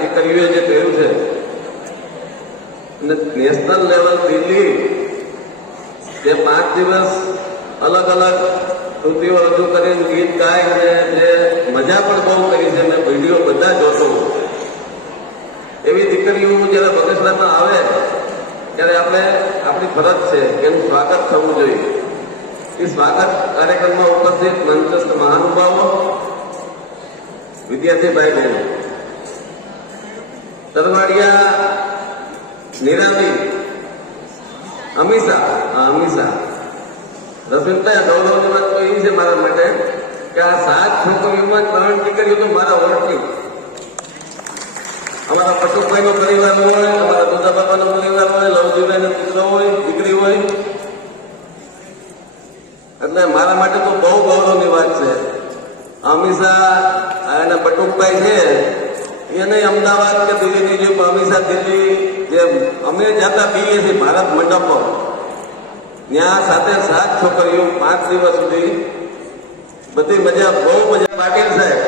દીકરીઓએ જે કર્યું છે અને નેશનલ લેવલ દિલ્હી જે 5 દિવસ અલગ અલગ કૃતિઓ રજૂ કરીને ગીત ગાય અને જે મજા પણ બહુ કરી છે, મેં વિડીયો બધા જોતો. એવી દીકરીઓ જ્યારે બગસરામાં આવે ત્યારે આપણે આપણી ફરજ છે કે એનું સ્વાગત થવું જોઈએ. એ સ્વાગત કાર્યક્રમમાં ઉપસ્થિત મંચસ્થ મહાનુભાવો, વિદ્યાર્થી ભાઈ બહેનો, તરવાડિયા નિરાવી અમીષા રસુલતા ગૌરવની વાત તો એવી છે મારા માટે કે આ 7 છોકરીઓમાં 3 દીકરીઓ તો મારા ઓળખી. અમારા પશુભાઈનો પરિવાર હોય, અમારા દુધા બાબાનો પરિવાર હોય, લવજીભાઈનો પુત્ર હોય, દીકરી હોય, એટલે મારા માટે તો બહુ ગૌરવની વાત છે. અમીષા અને બટુકભાઈ છે એને અમદાવાદ કે દિલ્હીની જે અમીષા દિલ્હી જે અમે જતા પીએ છીએ ભારત મંડપો, ત્યાં સાથે 7 છોકરીઓ 5 દિવસ સુધી બધી મજા, બહુ મજા. પાટીલ સાહેબ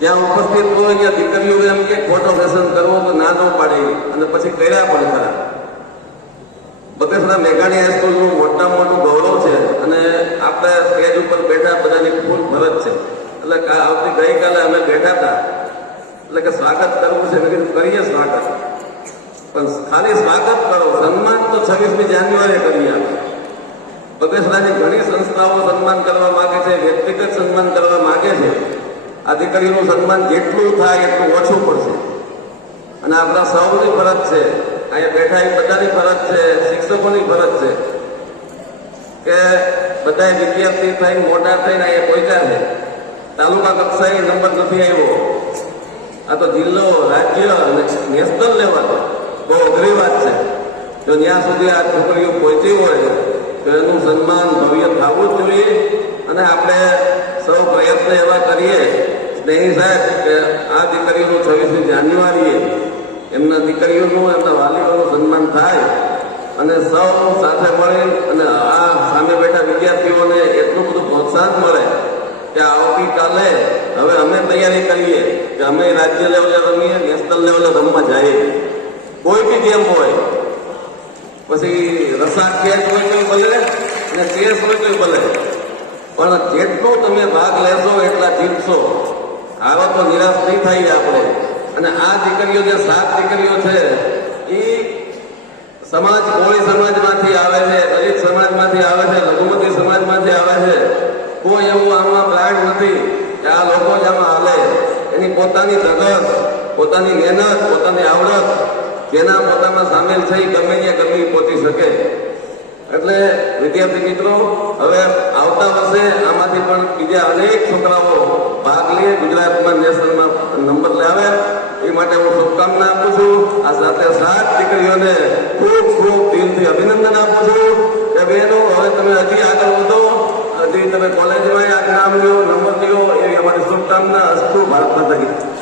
જ્યાં ઉપસ્થિત હોય ત્યાં દીકરીઓ એમ કે ફોટો સેશન કરવો તો ના ન પાડે અને પછી કર્યા પણ ખરા. બગસરા મેઘાણી હાઈસ્કૂલનું મોટામાં મોટું ગૌરવ છે અને આપણે સ્ટેજ ઉપર બેઠા બધાની ફૂલ ફરજ છે. એટલે ગઈકાલે અમે બેઠા હતા એટલે કે સ્વાગત કરવું છે, મેં કીધું કરીએ સ્વાગત, પણ ખાલી સ્વાગત કરો, સન્માન તો 26મી જાન્યુઆરીએ કરીએ. બગસરાની ઘણી સંસ્થાઓ સન્માન કરવા માંગે છે, વ્યક્તિગત સન્માન કરવા માંગે છે. આ દીકરીનું સન્માન જેટલું થાય એટલું ઓછું પડશે અને આપણા સૌની ફરજ છે, અહીંયા બેઠા એ બધાની ફરજ છે, શિક્ષકોની ફરજ છે કે બધા વિદ્યાર્થી થઈને મોટા થઈને અહીંયા પહોંચ્યા છે. તાલુકા કક્ષાએ નંબર નથી આવ્યો, આ તો જિલ્લો, રાજ્ય અને નેશનલ લેવલ બહુ અઘરી વાત છે. જો ત્યાં સુધી આ છોકરીઓ પહોંચી હોય તો એનું સન્માન ભવ્ય થવું જ જોઈએ. અને આપણે સૌ પ્રયત્ન એવા કરીએ સ્નેહી સાહેબ કે આ દીકરીઓનું 26મી જાન્યુઆરીએ એમના દીકરીઓનું, એમના વાલીઓનું સન્માન થાય અને સૌ સાથે મળી અને આ સામે બેઠા વિદ્યાર્થીઓને એટલું બધું પ્રોત્સાહન મળે કે આવતીકાલે હવે અમે તૈયારી કરીએ કે અમે રાજ્ય લેવલે રમીએ, નેશનલ લેવલે રમવા જઈએ. કોઈ બી ગેમ હોય, પછી રસા ખેલ હોય તો ભલે અને ચેસ હોય તો ભલે, પણ જેટલું તમે ભાગ લેશો એટલા જીતશો. આવો તો નિરાશ નહીં થાય આપણે. અને આ દીકરીઓ જે 7 દીકરીઓ છે એ સમાજ, કોળી સમાજમાંથી આવે છે, દલિત સમાજમાંથી આવે છે, લઘુમતી સમાજમાંથી આવે છે. કોઈ એવું આમાં બ્રાન્ડ નથી કે આ લોકો જ આમાં હાલે. એની પોતાની ધગસ, પોતાની મહેનત, પોતાની આવડત જેના પોતામાં સામેલ થઈ ગમે ત્યાં ગમે પહોંચી શકે. એટલે વિદ્યાર્થી મિત્રો, હવે આવતા વર્ષે આમાંથી પણ બીજા અનેક છોકરાઓ ભાગ લે, ગુજરાતમાં નેશનલમાં નંબર લાવે, એ માટે હું શુભકામના આપું છું. આ સાથે 7 દીકરીઓને ખૂબ ખૂબ દિલથી અભિનંદન આપું છું કે બહેનો હવે તમે હજી આગળ વધો, હજી તમે કોલેજમાં આ નામ લ્યો, નંબર લ્યો, એવી અમારી શુભકામના. અસ્તુ. ભારત માતા કી જય.